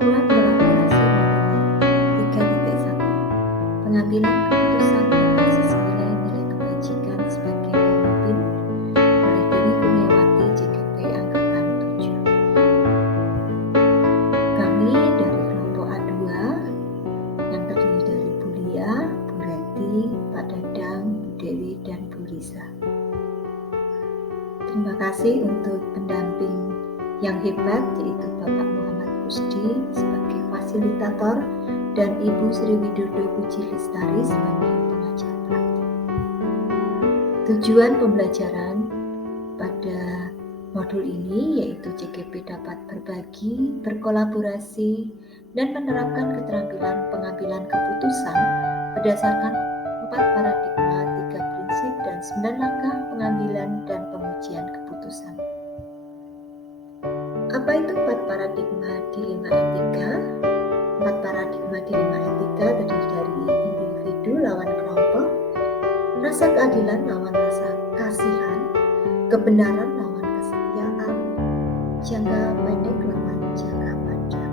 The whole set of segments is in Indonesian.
Buat kolaborasi modul 3.1 pengambilan keputusan berbasis nilai-nilai kebajikan sebagai pemimpin oleh Dewi Kurniawati JKP Angkatan 7. Kami dari kelompok A2 yang terdiri dari Bu Lia, Bu Reti, Pak Dadang, Bu Dewi, dan Bu Lisa. Terima kasih untuk pendamping yang hebat yaitu Bapak Muhammad Kusdi sebagai fasilitator dan Ibu Sri Widodo Puji Lestari sebagai pengajar praktik. Tujuan pembelajaran pada modul ini yaitu JKP dapat berbagi, berkolaborasi, dan menerapkan keterampilan pengambilan keputusan berdasarkan 4 paradigma, 3 prinsip, dan 9 langkah pengambilan dan pengujian keputusan. Apa itu 4 paradigma dilema etika? 4 paradigma dilema etika terdiri dari individu lawan kelompok, rasa keadilan lawan rasa kasihan, kebenaran lawan kesetiaan, jangka pendek lawan jangka panjang.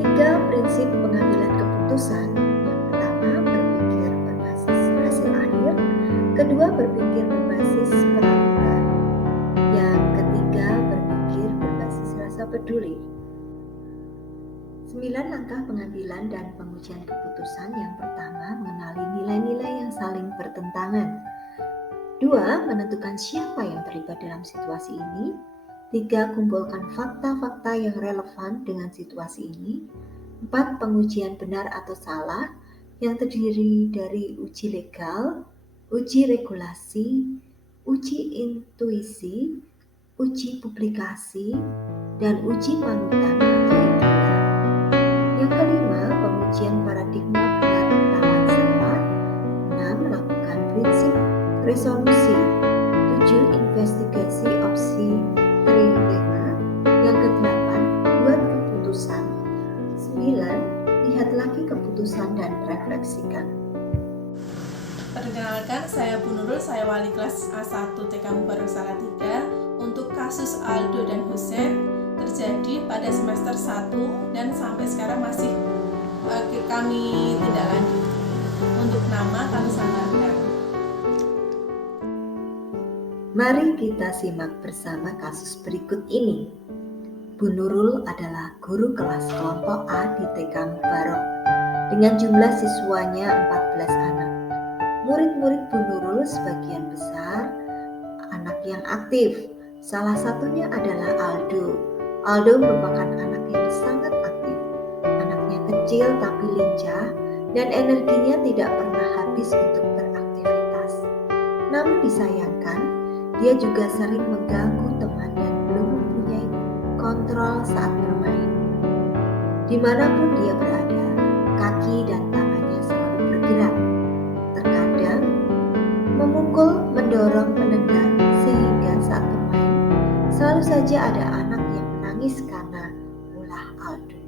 3 prinsip pengambilan keputusan. Yang pertama, berpikir berbasis hasil akhir. Kedua, berpikir berbasis pramuka. Yang ketiga, berpikir berbasis rasa peduli. 9 langkah pengambilan dan pengujian keputusan. Yang pertama, mengenali nilai-nilai yang saling bertentangan. 2. Menentukan siapa yang terlibat dalam situasi ini. 3. Kumpulkan fakta-fakta yang relevan dengan situasi ini. 4. Pengujian benar atau salah yang terdiri dari uji legal, uji regulasi, uji intuisi, uji publikasi, dan uji panutan atau etika. Yang kelima, pengujian paradigma benar lawan salah. 6. Melakukan prinsip resolusi. 7. Investigasi opsi trilema. Yang ke-8, buat keputusan. 9. Lihat lagi keputusan dan refleksikan. Perkenalkan, saya Bu Nurul, saya wali kelas A1 TK Mubarok Salatiga. Untuk kasus Aldo dan Husein terjadi pada semester 1 dan sampai sekarang masih kami tindak lanjut. Untuk nama kami sandarkan. Mari kita simak bersama kasus berikut ini. Bu Nurul adalah guru kelas kelompok A di TK Mubarok dengan jumlah siswanya 14 anak. Murid-murid Bu Nurul sebagian besar anak yang aktif. Salah satunya adalah Aldo. Aldo merupakan anak yang sangat aktif. Anaknya kecil tapi lincah dan energinya tidak pernah habis untuk beraktivitas. Namun disayangkan, dia juga sering mengganggu teman dan belum mempunyai kontrol saat bermain. Dimanapun dia berada, kaki dan tangannya selalu bergerak. Terkadang memukul, mendorong, menendang, sehingga saat bermain selalu saja ada anak yang menangis karena ulah Aldo.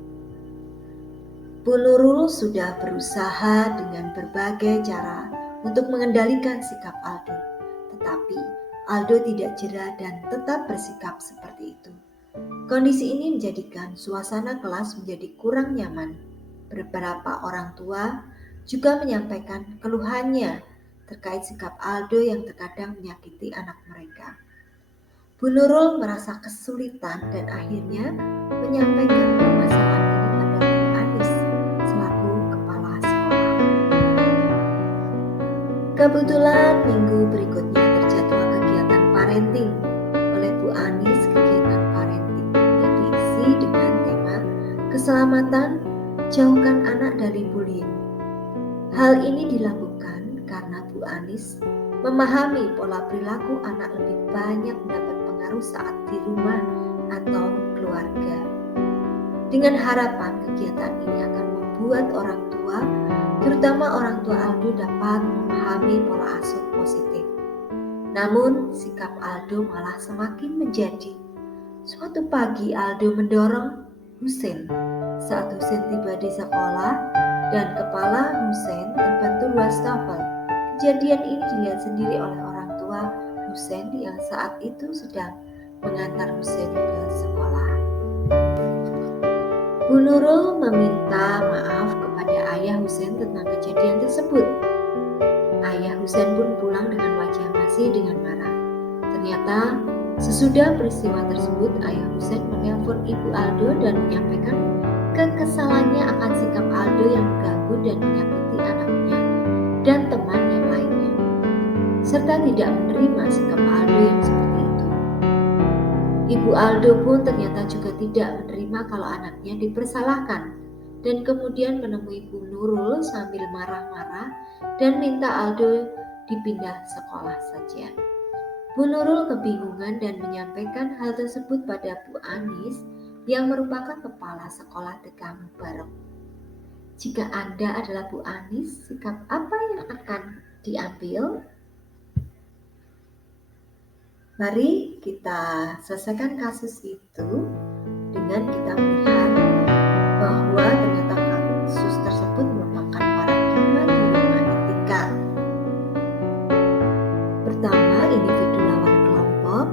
Bu Nurul sudah berusaha dengan berbagai cara untuk mengendalikan sikap Aldo, tetapi Aldo tidak jera dan tetap bersikap seperti itu. Kondisi ini menjadikan suasana kelas menjadi kurang nyaman. Beberapa orang tua juga menyampaikan keluhannya terkait sikap Aldo yang terkadang menyakiti anak mereka. Bu Nurul merasa kesulitan dan akhirnya menyampaikan permasalahan ini pada Bu Anis selaku kepala sekolah. Kebetulan minggu berikutnya terjadwal kegiatan parenting oleh Bu Anis. Kegiatan parenting ini diisi dengan tema keselamatan, jauhkan anak dari bullying. Hal ini dilakukan karena Bu Anis memahami pola perilaku anak lebih banyak mendapat pengaruh saat di rumah atau keluarga. Dengan harapan kegiatan ini akan membuat orang tua, terutama orang tua Aldo, dapat memahami pola asuh positif. Namun sikap Aldo malah semakin menjadi. Suatu pagi Aldo mendorong Husein. Saat Husein tiba di sekolah dan kepala Husein terbentur wastafel. Kejadian ini dilihat sendiri oleh orang tua Husein yang saat itu sedang mengantar Husein ke sekolah. Nurul meminta maaf kepada ayah Husain tentang kejadian tersebut. Ayah Husain pun pulang dengan wajah masih dengan marah. Ternyata sesudah peristiwa tersebut, ayah Husain menelpon Ibu Aldo dan menyampaikan kekesalannya akan sikap Aldo yang mengganggu dan menyakiti anaknya dan teman yang lainnya, serta tidak menerima sikap Aldo yang seperti itu. Ibu Aldo pun ternyata juga tidak menerima kalau anaknya dipersalahkan dan kemudian menemui Bu Nurul sambil marah-marah dan minta Aldo dipindah sekolah saja. Bu Nurul kebingungan dan menyampaikan hal tersebut pada Bu Anis yang merupakan kepala sekolah TK Mubarok. Jika Anda adalah Bu Anis, sikap apa yang akan diambil? Mari kita selesaikan kasus itu dengan kita melihat bahwa ternyata kasus tersebut merupakan paradigma di lingkungan etika. Pertama, individu lawan kelompok,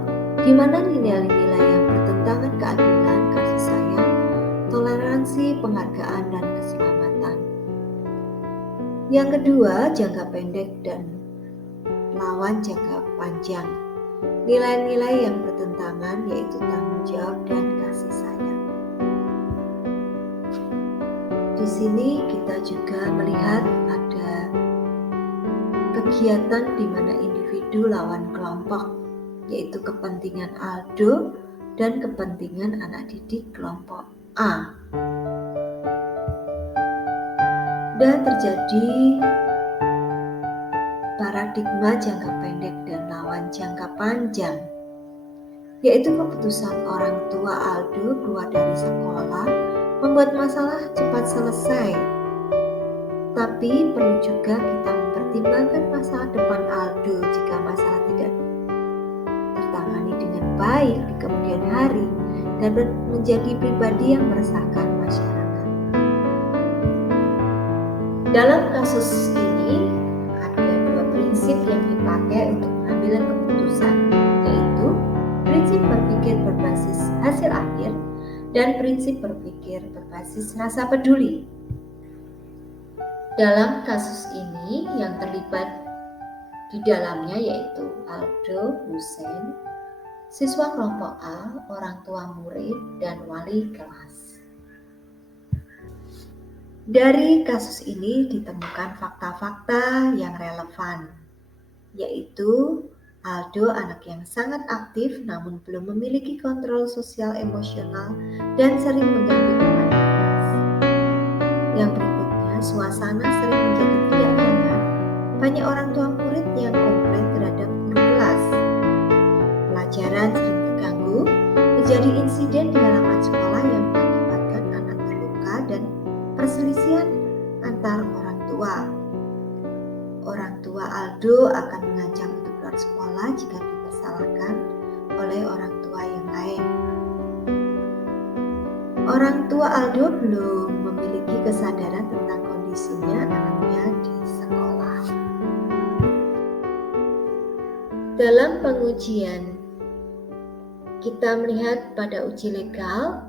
di mana nilai-nilai yang bertentangan keadilan, kasih sayang, toleransi, penghargaan, dan keselamatan. Yang kedua, jangka pendek dan lawan jangka panjang. Nilai-nilai yang bertentangan yaitu tanggung jawab dan kasih sayang. Di sini kita juga melihat ada kegiatan di mana individu lawan kelompok, yaitu kepentingan Aldo dan kepentingan anak didik kelompok A. Dan terjadi paradigma jangka pendek dan lawan jangka panjang, yaitu keputusan orang tua Aldo keluar dari sekolah membuat masalah cepat selesai. Tapi perlu juga kita mempertimbangkan masa depan Aldo jika masalah tidak tertangani dengan baik di kemudian hari dan menjadi pribadi yang meresahkan masyarakat. Dalam kasus ini ada dua prinsip yang dipakai untuk mengambil keputusan, yaitu prinsip berpikir berbasis hasil akhir dan prinsip berpikir berbasis rasa peduli. Dalam kasus ini yang terlibat di dalamnya yaitu Aldo, Husain, siswa kelompok A, orang tua murid, dan wali kelas. Dari kasus ini ditemukan fakta-fakta yang relevan, yaitu Aldo anak yang sangat aktif namun belum memiliki kontrol sosial emosional dan sering mengganggu teman kelas. Yang berikutnya, suasana sering menjadi tidak nyaman. Banyak orang tua murid yang komplain terhadap guru kelas. Pelajaran sering terganggu, terjadi insiden di halaman sekolah yang mengakibatkan anak terluka dan perselisihan antar orang tua. Orang tua Aldo akan mengancam untuk keluar sekolah jika dipersalahkan oleh orang tua yang lain. Orang tua Aldo belum memiliki kesadaran tentang kondisinya anaknya di sekolah. Dalam pengujian, kita melihat pada uji legal,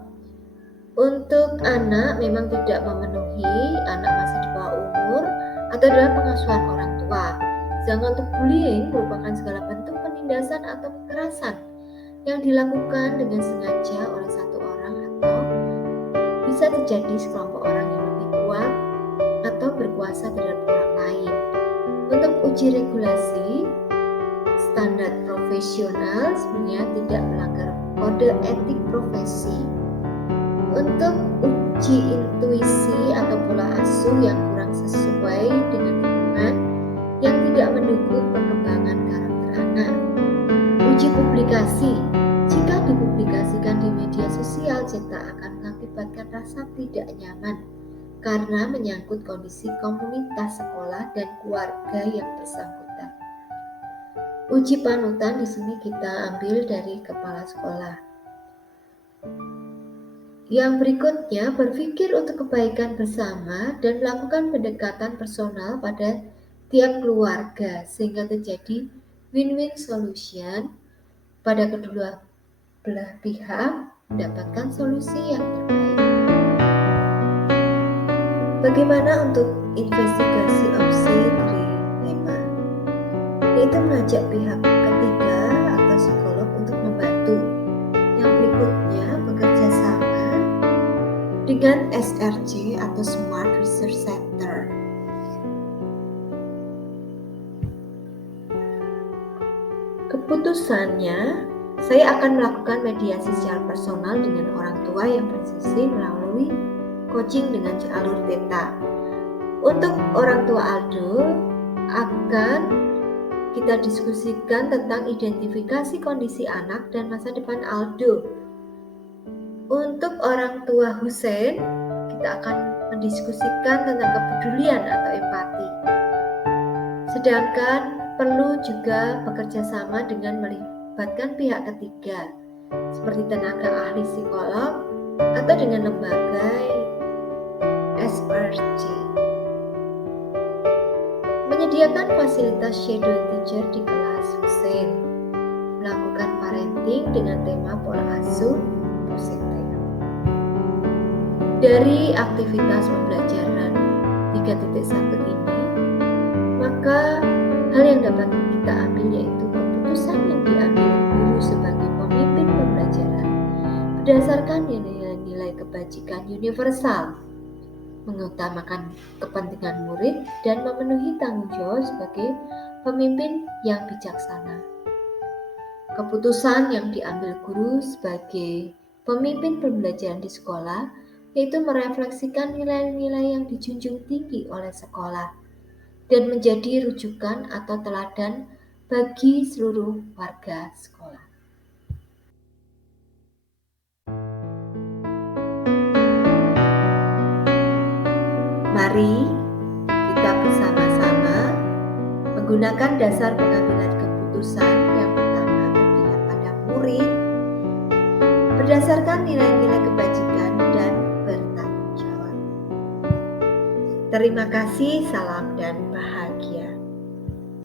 untuk anak memang tidak memenuhi, anak masih di bawah umur atau dalam pengasuhan orang tua. Sedangkan untuk bullying merupakan segala bentuk penindasan atau kekerasan yang dilakukan dengan sengaja oleh satu orang atau bisa terjadi sekelompok orang yang lebih kuat atau berkuasa terhadap orang lain. Untuk uji regulasi, standar profesional sebenarnya tidak melanggar kode etik profesi. Untuk uji intuisi atau pola asuh yang kurang sesuai dengan lingkungan yang tidak mendukung perkembangan karakter anak. Uji publikasi, jika dipublikasikan di media sosial, cerita akan mengakibatkan rasa tidak nyaman karena menyangkut kondisi komunitas sekolah dan keluarga yang bersangkutan. Uji panutan di sini kita ambil dari kepala sekolah. Yang berikutnya, berpikir untuk kebaikan bersama dan melakukan pendekatan personal pada tiap keluarga sehingga terjadi win-win solution pada kedua belah pihak mendapatkan solusi yang terbaik. Bagaimana untuk investigasi opsi trilema? Yaitu mengajak pihak ketiga atau psikolog untuk membantu. Yang berikutnya bekerja sama dengan SRC atau Smart Research Center. Keputusannya, saya akan melakukan mediasi secara personal dengan orang tua yang bersisi melalui coaching dengan jalur Theta. Untuk orang tua Aldo, akan kita diskusikan tentang identifikasi kondisi anak dan masa depan Aldo. Untuk orang tua Hussein, kita akan mendiskusikan tentang kepedulian atau empati. Sedangkan perlu juga bekerja sama dengan melibatkan pihak ketiga, seperti tenaga ahli psikolog atau dengan lembaga SRC. Menyediakan fasilitas shadowing teacher di kelas Hussein, melakukan parenting dengan tema pola asuh positif. Dari aktivitas pembelajaran 3.1 ini, maka hal yang dapat kita ambil yaitu keputusan yang diambil guru sebagai pemimpin pembelajaran berdasarkan nilai-nilai kebajikan universal, mengutamakan kepentingan murid dan memenuhi tanggung jawab sebagai pemimpin yang bijaksana. Keputusan yang diambil guru sebagai pemimpin pembelajaran di sekolah yaitu merefleksikan nilai-nilai yang dijunjung tinggi oleh sekolah dan menjadi rujukan atau teladan bagi seluruh warga sekolah. Mari kita bersama-sama menggunakan dasar pengambilan keputusan yang pertama berpihak pada murid berdasarkan nilai-nilai kebajikan dan bertanggung jawab. Terima kasih, salam